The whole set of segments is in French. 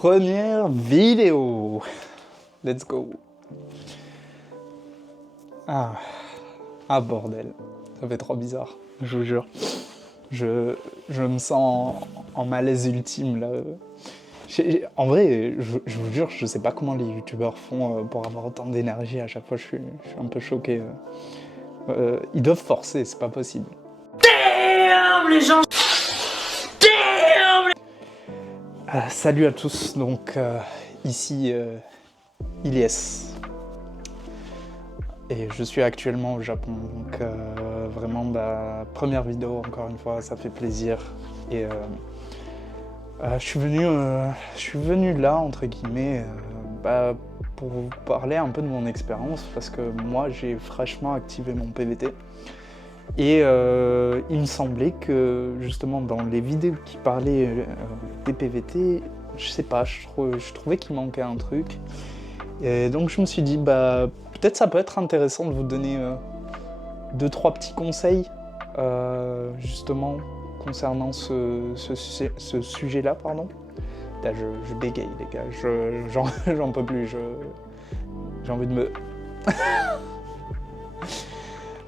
Première vidéo. Let's go. Ah bordel, ça fait trop bizarre, je vous jure. Je me sens en malaise ultime là. En vrai, je vous jure, je sais pas comment les youtubeurs font pour avoir autant d'énergie. À chaque fois, je suis un peu choqué. Ils doivent forcer, c'est pas possible. Damn, les gens. Damn. Salut à tous, donc ici Ilyes. Et je suis actuellement au Japon, donc vraiment première vidéo, encore une fois, ça fait plaisir. Et je suis venu là, entre guillemets, pour vous parler un peu de mon expérience, parce que moi j'ai fraîchement activé mon PVT. Et il me semblait que justement dans les vidéos qui parlaient des PVT, je sais pas, je trouvais qu'il manquait un truc. Et donc je me suis dit, peut-être ça peut être intéressant de vous donner 2-3 petits conseils justement concernant ce sujet-là, pardon. Là, je bégaye les gars, j'en peux plus, j'ai envie de me...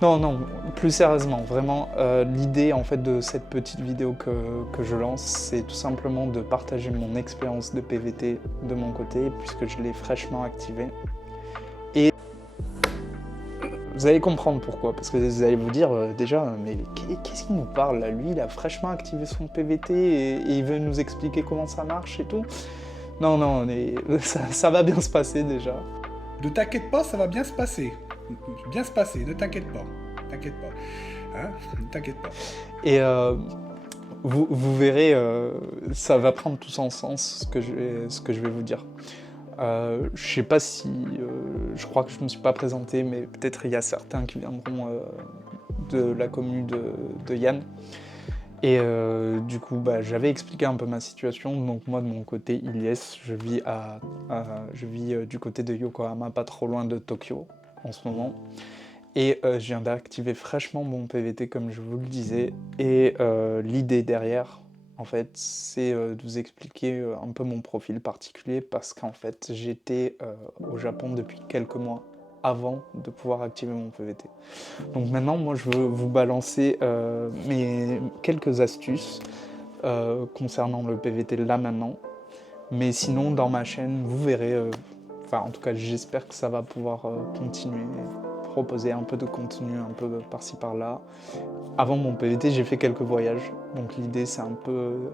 Non, plus sérieusement, vraiment, l'idée en fait de cette petite vidéo que je lance, c'est tout simplement de partager mon expérience de PVT de mon côté, puisque je l'ai fraîchement activé. Et vous allez comprendre pourquoi, parce que vous allez vous dire déjà, mais qu'est-ce qu'il nous parle là? Lui, il a fraîchement activé son PVT et il veut nous expliquer comment ça marche et tout. Non, ça va bien se passer déjà. Ne t'inquiète pas, ça va bien se passer. Bien se passer, ne t'inquiète pas. T'inquiète pas. Hein? Ne t'inquiète pas. Et vous verrez, ça va prendre tout son sens ce que je vais vous dire. Je sais pas si... je crois que je me suis pas présenté, mais peut-être il y a certains qui viendront de la commune de Yann. Et du coup, j'avais expliqué un peu ma situation. Donc moi, de mon côté, Ilyes, je vis du côté de Yokohama, pas trop loin de Tokyo en ce moment. Et je viens d'activer fraîchement mon PVT, comme je vous le disais. Et l'idée derrière, en fait, c'est de vous expliquer un peu mon profil particulier, parce qu'en fait, j'étais au Japon depuis quelques mois avant de pouvoir activer mon PVT. Donc maintenant, moi, je veux vous balancer mes quelques astuces concernant le PVT là maintenant. Mais sinon, dans ma chaîne, vous verrez, en tout cas, j'espère que ça va pouvoir continuer, proposer un peu de contenu, un peu par-ci par-là. Avant mon PVT, j'ai fait quelques voyages. Donc l'idée, c'est un peu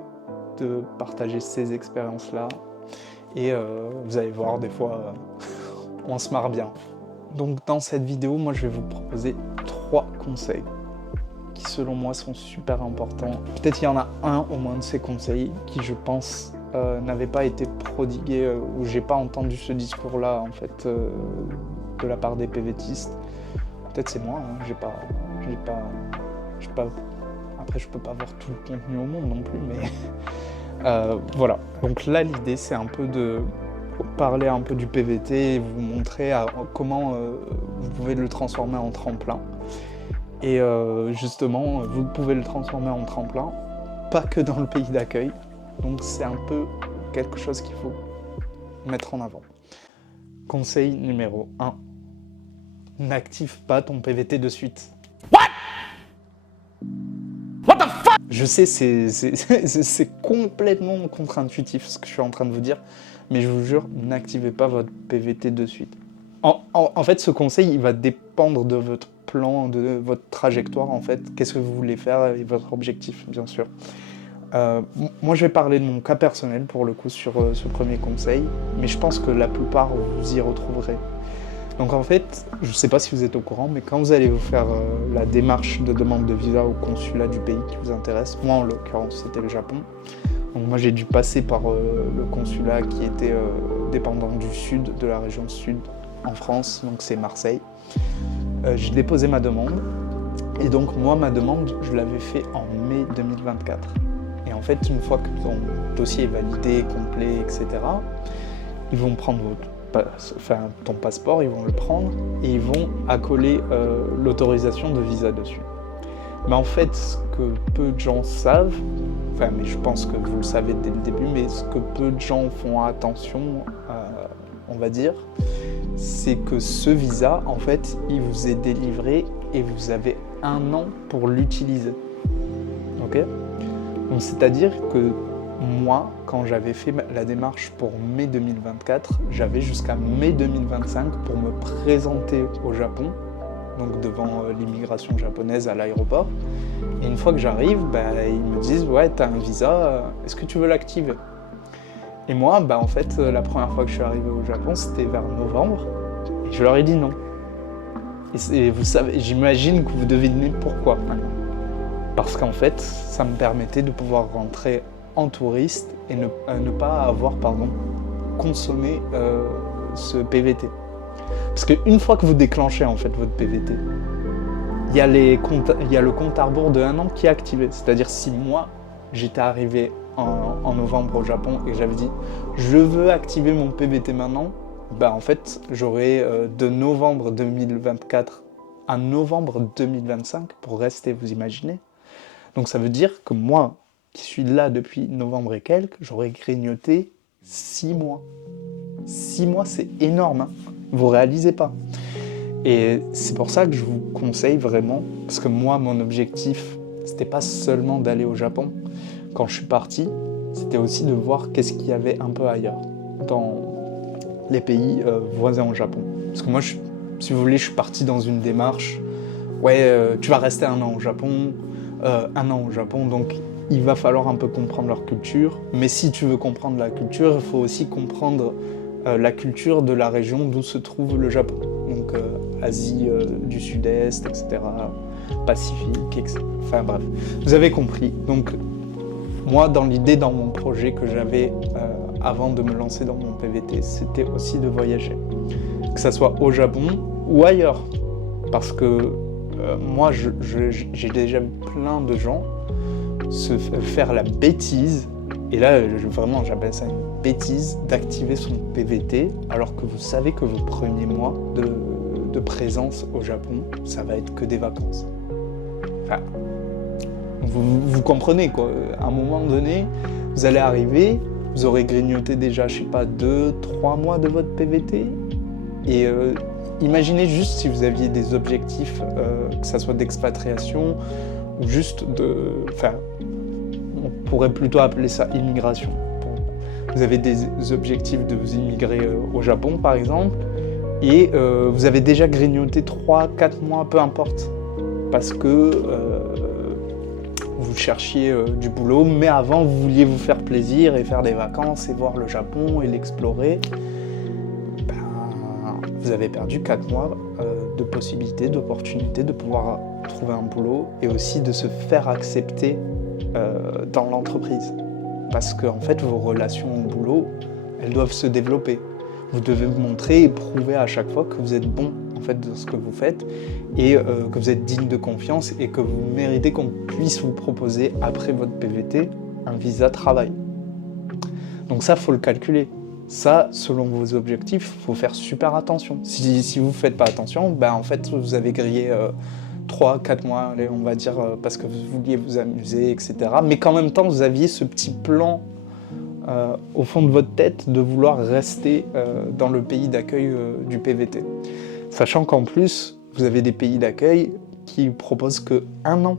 de partager ces expériences-là. Et vous allez voir, des fois, on se marre bien. Donc dans cette vidéo, moi je vais vous proposer 3 conseils qui selon moi sont super importants. Peut-être il y en a un au moins de ces conseils qui je pense n'avait pas été prodigué ou j'ai pas entendu ce discours-là en fait de la part des PVTistes. Peut-être c'est moi, hein, j'ai pas... Après je peux pas voir tout le contenu au monde non plus, mais voilà. Donc là l'idée c'est un peu de parler un peu du PVT et vous montrer comment vous pouvez le transformer en tremplin. Et justement, vous pouvez le transformer en tremplin, pas que dans le pays d'accueil. Donc c'est un peu quelque chose qu'il faut mettre en avant. Conseil numéro 1. N'active pas ton PVT de suite. What the fuck? Je sais, c'est complètement contre-intuitif ce que je suis en train de vous dire, mais je vous jure, n'activez pas votre PVT de suite. En fait, ce conseil, il va dépendre de votre plan, de votre trajectoire, en fait. Qu'est-ce que vous voulez faire et votre objectif, bien sûr. Moi, je vais parler de mon cas personnel, pour le coup, sur ce premier conseil, mais je pense que la plupart, vous y retrouverez. Donc en fait, je ne sais pas si vous êtes au courant, mais quand vous allez vous faire la démarche de demande de visa au consulat du pays qui vous intéresse, moi en l'occurrence c'était le Japon, donc moi j'ai dû passer par le consulat qui était dépendant du sud, de la région sud en France, donc c'est Marseille. J'ai déposé ma demande, et donc moi ma demande je l'avais fait en mai 2024. Et en fait une fois que ton dossier est validé, complet, etc., ils vont prendre ton passeport, ils vont le prendre et ils vont accoler l'autorisation de visa dessus. Mais en fait, ce que peu de gens savent, enfin, mais je pense que vous le savez dès le début, mais ce que peu de gens font attention, on va dire, c'est que ce visa, en fait, il vous est délivré et vous avez 1 an pour l'utiliser. Ok ? Donc, c'est-à-dire que moi, quand j'avais fait la démarche pour mai 2024, j'avais jusqu'à mai 2025 pour me présenter au Japon, donc devant l'immigration japonaise à l'aéroport. Et une fois que j'arrive, ils me disent « Ouais, t'as un visa, est-ce que tu veux l'activer ?» Et moi, en fait, la première fois que je suis arrivé au Japon, c'était vers novembre, et je leur ai dit non. Et vous savez, j'imagine que vous devinez pourquoi maintenant. Parce qu'en fait, ça me permettait de pouvoir rentrer en touriste et ne pas avoir consommé ce PVT. Parce qu'une fois que vous déclenchez en fait votre PVT, il y a le compte à rebours de 1 an qui est activé. C'est-à-dire si moi j'étais arrivé en novembre au Japon et que j'avais dit je veux activer mon PVT maintenant, en fait j'aurais de novembre 2024 à novembre 2025 pour rester, vous imaginez. Donc ça veut dire que moi, qui suis là depuis novembre et quelques, j'aurais grignoté 6 mois. 6 mois, c'est énorme, hein. Vous réalisez pas. Et c'est pour ça que je vous conseille vraiment, parce que moi, mon objectif, c'était pas seulement d'aller au Japon. Quand je suis parti, c'était aussi de voir qu'est-ce qu'il y avait un peu ailleurs, dans les pays voisins au Japon. Parce que moi, si vous voulez, je suis parti dans une démarche, tu vas rester 1 an au Japon, 1 an au Japon, donc il va falloir un peu comprendre leur culture. Mais si tu veux comprendre la culture, il faut aussi comprendre la culture de la région d'où se trouve le Japon. Donc Asie du Sud-Est, etc., Pacifique, etc. Enfin bref, vous avez compris. Donc moi, dans mon projet que j'avais avant de me lancer dans mon PVT, c'était aussi de voyager. Que ça soit au Japon ou ailleurs. Parce que moi, j'ai déjà vu plein de gens se faire la bêtise, et là vraiment j'appelle ça une bêtise, d'activer son PVT alors que vous savez que vos premiers mois de présence au Japon, ça va être que des vacances. Enfin, vous comprenez quoi, à un moment donné, vous allez arriver, vous aurez grignoté déjà, 2-3 mois de votre PVT, et imaginez juste si vous aviez des objectifs, que ça soit d'expatriation, ou juste on pourrait plutôt appeler ça immigration. Vous avez des objectifs de vous immigrer au Japon par exemple, et vous avez déjà grignoté 3-4 mois, peu importe, parce que vous cherchiez du boulot, mais avant vous vouliez vous faire plaisir et faire des vacances et voir le Japon et l'explorer. Vous avez perdu 4 mois de possibilités, d'opportunités de pouvoir trouver un boulot et aussi de se faire accepter dans l'entreprise. Parce que en fait, vos relations au boulot, elles doivent se développer. Vous devez montrer et prouver à chaque fois que vous êtes bon en fait de ce que vous faites et que vous êtes digne de confiance et que vous méritez qu'on puisse vous proposer après votre PVT un visa travail. Donc ça, faut le calculer. Ça, selon vos objectifs, il faut faire super attention. Si vous ne faites pas attention, en fait, vous avez grillé 3-4 mois, allez, on va dire, parce que vous vouliez vous amuser, etc. Mais qu'en même temps, vous aviez ce petit plan au fond de votre tête de vouloir rester dans le pays d'accueil du PVT. Sachant qu'en plus, vous avez des pays d'accueil qui proposent que 1 an.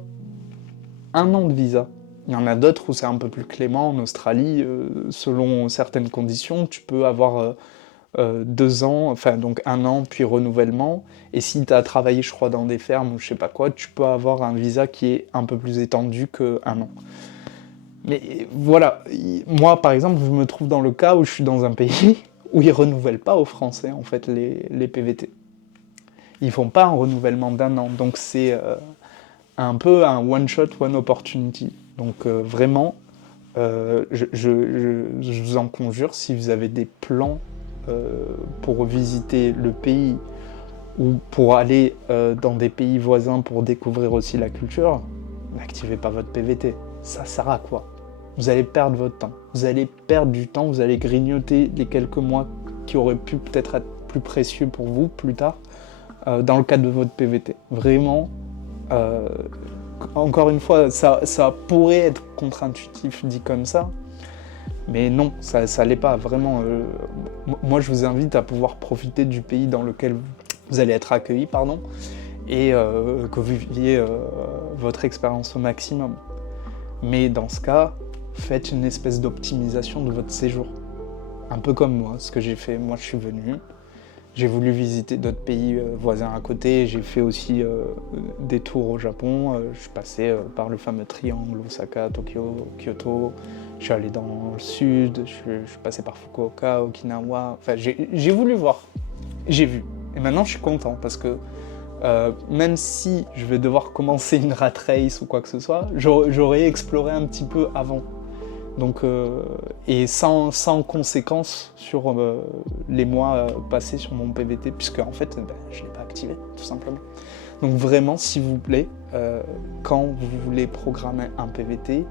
1 an de visa. Il y en a d'autres où c'est un peu plus clément. En Australie, selon certaines conditions, tu peux avoir 2 ans, enfin donc 1 an, puis renouvellement. Et si tu as travaillé, je crois, dans des fermes ou je sais pas quoi, tu peux avoir un visa qui est un peu plus étendu que 1 an. Mais voilà, moi par exemple, je me trouve dans le cas où je suis dans un pays où ils renouvellent pas aux Français en fait les PVT. Ils font pas un renouvellement d'1 an, donc c'est un peu un one shot, one opportunity. Donc vraiment, je vous en conjure, si vous avez des plans pour visiter le pays ou pour aller dans des pays voisins pour découvrir aussi la culture, n'activez pas votre PVT. Ça sert à quoi? Vous allez perdre votre temps. Vous allez perdre du temps, vous allez grignoter les quelques mois qui auraient pu peut-être être plus précieux pour vous plus tard dans le cadre de votre PVT. Vraiment, encore une fois, ça pourrait être contre-intuitif dit comme ça, mais non, ça l'est pas, vraiment. Moi, je vous invite à pouvoir profiter du pays dans lequel vous allez être accueilli, pardon, et que vous viviez votre expérience au maximum. Mais dans ce cas, faites une espèce d'optimisation de votre séjour. Un peu comme moi, ce que j'ai fait. Moi, je suis venu, j'ai voulu visiter d'autres pays voisins à côté, j'ai fait aussi des tours au Japon, je suis passé par le fameux triangle, Osaka, Tokyo, Kyoto, je suis allé dans le sud, je suis passé par Fukuoka, Okinawa, enfin j'ai voulu voir, j'ai vu. Et maintenant je suis content parce que même si je vais devoir commencer une rat race ou quoi que ce soit, j'aurais exploré un petit peu avant. Donc, et sans conséquence sur les mois passés sur mon PVT, puisque en fait, je ne l'ai pas activé, tout simplement. Donc vraiment, s'il vous plaît, quand vous voulez programmer un PVT,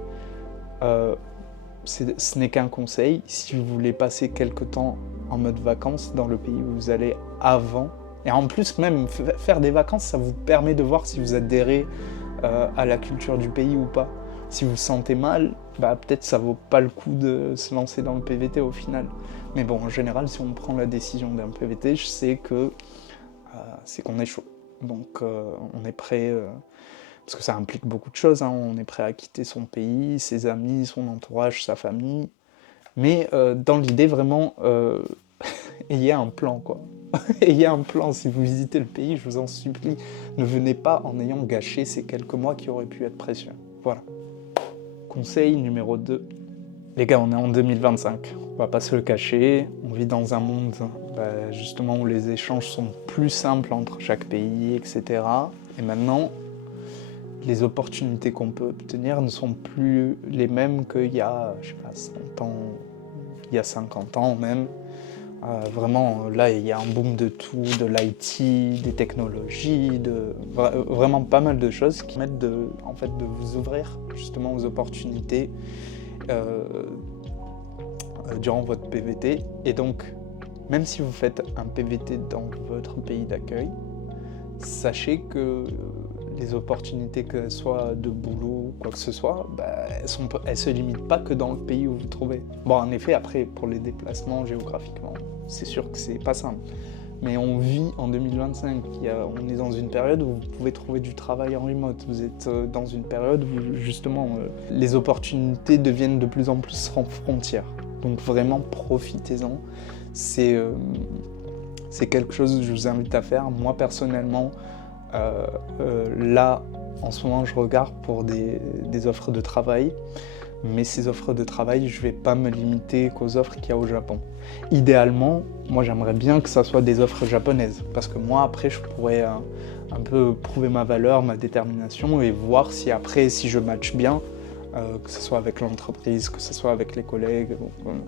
ce n'est qu'un conseil. Si vous voulez passer quelques temps en mode vacances dans le pays où vous allez avant, et en plus même faire des vacances, ça vous permet de voir si vous adhérez à la culture du pays ou pas. Si vous vous sentez mal, peut-être ça vaut pas le coup de se lancer dans le PVT au final. Mais bon, en général, si on prend la décision d'un PVT, je sais que c'est qu'on est chaud. Donc on est prêt, parce que ça implique beaucoup de choses, hein, on est prêt à quitter son pays, ses amis, son entourage, sa famille. Mais dans l'idée, vraiment, ayez un plan, quoi. Ayez un plan, si vous visitez le pays, je vous en supplie, ne venez pas en ayant gâché ces quelques mois qui auraient pu être précieux. Voilà. Conseil numéro 2. Les gars, on est en 2025, on va pas se le cacher, on vit dans un monde justement où les échanges sont plus simples entre chaque pays, etc. Et maintenant, les opportunités qu'on peut obtenir ne sont plus les mêmes qu'il y a, je sais pas, 100 ans, il y a 50 ans même. Vraiment, là, il y a un boom de tout, de l'IT, des technologies, vraiment pas mal de choses qui permettent de vous ouvrir justement aux opportunités durant votre PVT. Et donc, même si vous faites un PVT dans votre pays d'accueil, sachez que les opportunités, qu'elles soient de boulot ou quoi que ce soit, elles se limitent pas que dans le pays où vous vous trouvez. Bon, en effet, après, pour les déplacements géographiquement, c'est sûr que c'est pas simple. Mais on vit en 2025, on est dans une période où vous pouvez trouver du travail en remote. Vous êtes dans une période où justement les opportunités deviennent de plus en plus sans frontières. Donc vraiment, profitez-en. C'est quelque chose que je vous invite à faire. Moi personnellement, là, en ce moment, je regarde pour des offres de travail. Mais ces offres de travail, je ne vais pas me limiter qu'aux offres qu'il y a au Japon. Idéalement, moi j'aimerais bien que ça soit des offres japonaises, parce que moi après je pourrais un peu prouver ma valeur, ma détermination et voir si après, si je match bien, que ce soit avec l'entreprise, que ce soit avec les collègues,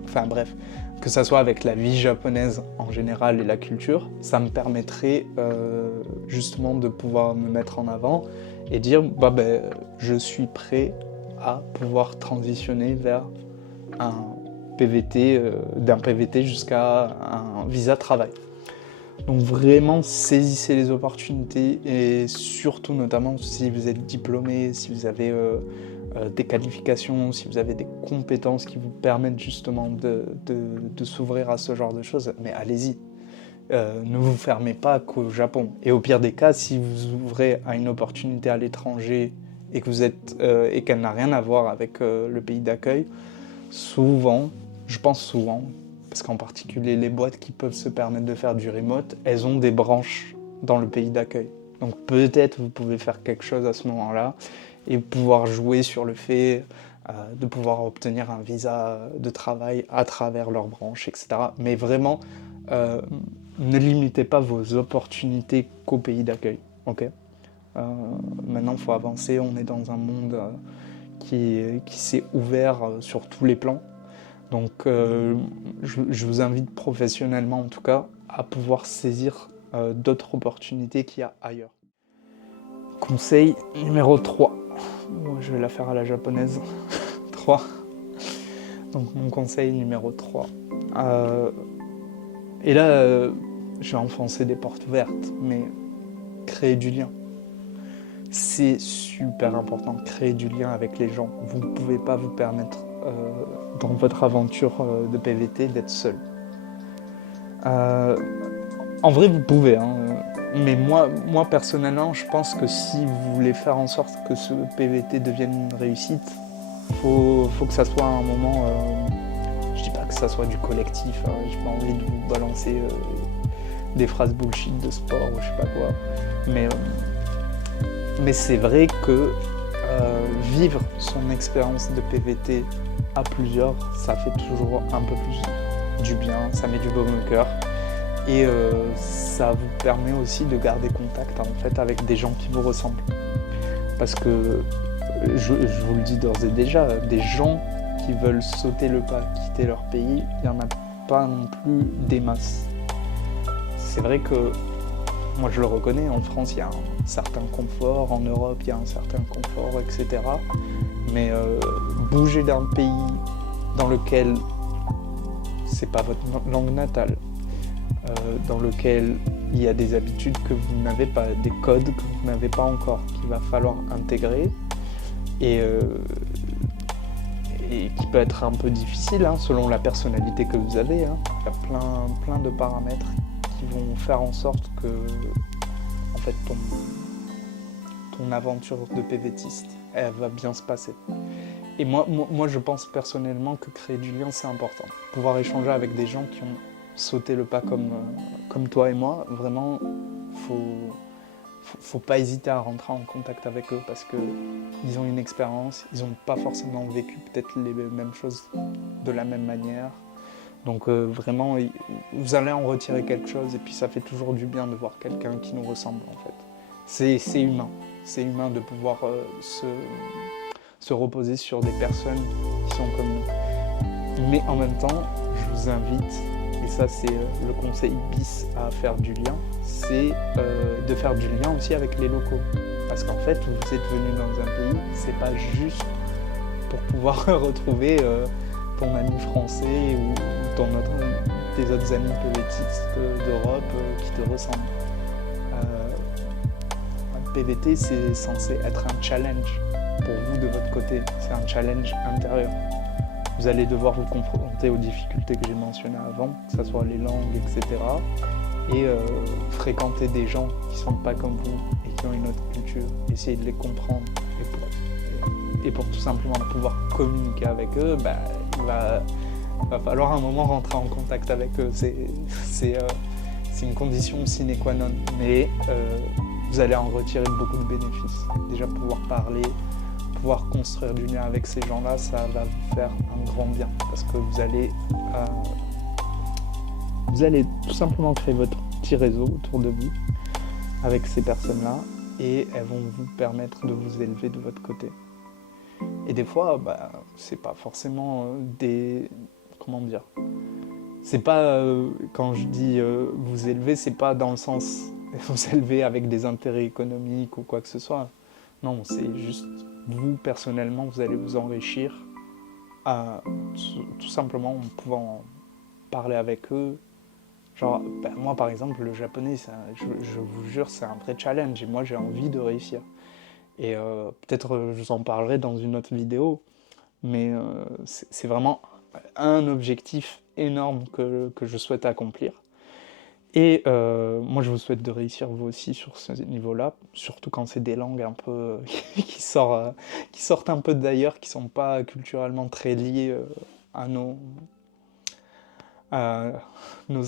enfin bref, que ce soit avec la vie japonaise en général et la culture, ça me permettrait justement de pouvoir me mettre en avant et dire je suis prêt à pouvoir transitionner vers un PVT, d'un PVT jusqu'à un visa travail. Donc vraiment saisissez les opportunités et surtout notamment si vous êtes diplômé, si vous avez des qualifications, si vous avez des compétences qui vous permettent justement de s'ouvrir à ce genre de choses, mais allez-y. Ne vous fermez pas qu'au Japon. Et au pire des cas, si vous ouvrez à une opportunité à l'étranger et que vous êtes et qu'elle n'a rien à voir avec le pays d'accueil, souvent, je pense souvent, parce qu'en particulier les boîtes qui peuvent se permettre de faire du remote, elles ont des branches dans le pays d'accueil. Donc peut-être vous pouvez faire quelque chose à ce moment-là et pouvoir jouer sur le fait de pouvoir obtenir un visa de travail à travers leurs branches, etc. Mais vraiment, ne limitez pas vos opportunités qu'au pays d'accueil. Okay, maintenant, il faut avancer. On est dans un monde qui s'est ouvert sur tous les plans. Donc, je vous invite professionnellement, en tout cas, à pouvoir saisir d'autres opportunités qu'il y a ailleurs. Conseil numéro 3. Moi, je vais la faire à la japonaise. 3. Donc, mon conseil numéro 3. Et là, je vais enfoncer des portes ouvertes, mais créer du lien. C'est super important de créer du lien avec les gens. Vous ne pouvez pas vous permettre, dans votre aventure de PVT, d'être seul. En vrai, vous pouvez, hein, mais moi, personnellement, je pense que si vous voulez faire en sorte que ce PVT devienne une réussite, faut que ça soit un moment... je dis pas que ça soit du collectif, hein, j'ai pas envie de vous balancer des phrases bullshit de sport ou je sais pas quoi. Mais c'est vrai que vivre son expérience de PVT à plusieurs, ça fait toujours un peu plus du bien, ça met du baume au cœur. Et ça vous permet aussi de garder contact en fait, avec des gens qui vous ressemblent. Parce que, je vous le dis d'ores et déjà, des gens qui veulent sauter le pas, quitter leur pays, il n'y en a pas non plus des masses. C'est vrai que, moi je le reconnais, en France il y a un certain confort, en Europe il y a un certain confort, etc. Mais bouger d'un pays dans lequel c'est pas votre langue natale, dans lequel il y a des habitudes que vous n'avez pas, des codes que vous n'avez pas encore, qu'il va falloir intégrer et qui peut être un peu difficile hein, selon la personnalité que vous avez. Hein. Il y a plein de paramètres qui vont faire en sorte que en fait, ton aventure de PVTiste, elle va bien se passer. Et moi, je pense personnellement que créer du lien, c'est important. Pouvoir échanger avec des gens qui ont sauté le pas comme toi et moi, vraiment, faut pas hésiter à rentrer en contact avec eux parce qu'ils ont une expérience, ils n'ont pas forcément vécu peut-être les mêmes choses de la même manière. Donc vraiment, vous allez en retirer quelque chose et puis ça fait toujours du bien de voir quelqu'un qui nous ressemble en fait. C'est humain. C'est humain de pouvoir se reposer sur des personnes qui sont comme nous. Mais en même temps, je vous invite, et ça c'est le conseil bis à faire du lien, c'est de faire du lien aussi avec les locaux. Parce qu'en fait, vous êtes venu dans un pays, c'est pas juste pour pouvoir retrouver ton ami français ou tes autres amis PVTistes d'Europe qui te ressemblent. PVT, c'est censé être un challenge pour vous de votre côté. C'est un challenge intérieur. Vous allez devoir vous confronter aux difficultés que j'ai mentionnées avant, que ce soit les langues, etc. Et fréquenter des gens qui ne sont pas comme vous et qui ont une autre culture. Essayer de les comprendre. Et pour tout simplement pouvoir communiquer avec eux, il va falloir un moment rentrer en contact avec eux. C'est une condition sine qua non. Mais vous allez en retirer beaucoup de bénéfices. Déjà pouvoir parler, pouvoir construire du lien avec ces gens-là, ça va vous faire un grand bien. Parce que vous allez tout simplement créer votre petit réseau autour de vous avec ces personnes-là et elles vont vous permettre de vous élever de votre côté. Et des fois, c'est pas forcément comment dire, c'est pas, quand je dis vous élever, c'est pas dans le sens vous élever avec des intérêts économiques ou quoi que ce soit. Non, c'est juste vous, personnellement, vous allez vous enrichir tout simplement en pouvant parler avec eux. Genre, moi par exemple, le japonais, je vous jure, c'est un vrai challenge et moi j'ai envie de réussir. Et peut-être je vous en parlerai dans une autre vidéo, mais c'est vraiment un objectif énorme que je souhaite accomplir. Et moi je vous souhaite de réussir vous aussi sur ce niveau-là, surtout quand c'est des langues un peu qui sortent un peu d'ailleurs, qui sont pas culturellement très liées à nos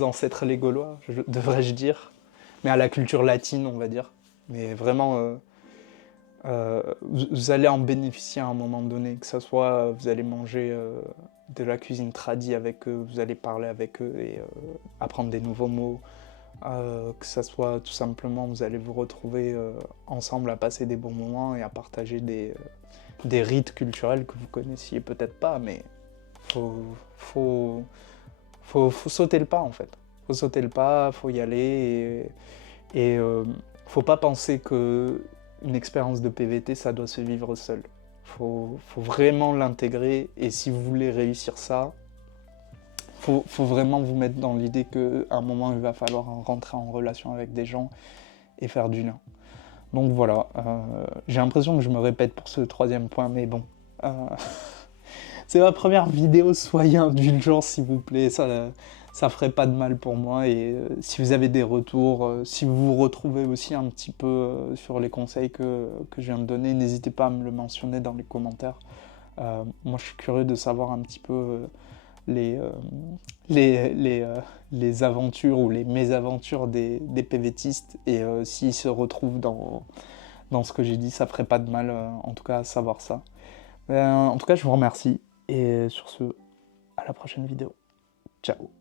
ancêtres les Gaulois, devrais-je dire, mais à la culture latine on va dire. Mais vraiment, vous allez en bénéficier à un moment donné, que ce soit vous allez manger de la cuisine tradie avec eux, vous allez parler avec eux et apprendre des nouveaux mots, que ce soit tout simplement vous allez vous retrouver ensemble à passer des bons moments et à partager des rites culturels que vous connaissiez peut-être pas, mais faut sauter le pas en fait. Faut sauter le pas, faut y aller et faut pas penser que une expérience de PVT, ça doit se vivre seul. Faut vraiment l'intégrer et si vous voulez réussir ça, faut vraiment vous mettre dans l'idée qu'à un moment, il va falloir rentrer en relation avec des gens et faire du lien. Donc voilà, j'ai l'impression que je me répète pour ce troisième point, mais bon. C'est ma première vidéo, soyez indulgents s'il vous plaît, ça ferait pas de mal pour moi. Et si vous avez des retours, si vous vous retrouvez aussi un petit peu sur les conseils que je viens de donner, n'hésitez pas à me le mentionner dans les commentaires. Moi je suis curieux de savoir un petit peu les, les aventures ou les mésaventures des PVTistes, et s'ils se retrouvent dans ce que j'ai dit, ça ferait pas de mal en tout cas à savoir ça. En tout cas je vous remercie, et sur ce, à la prochaine vidéo. Ciao.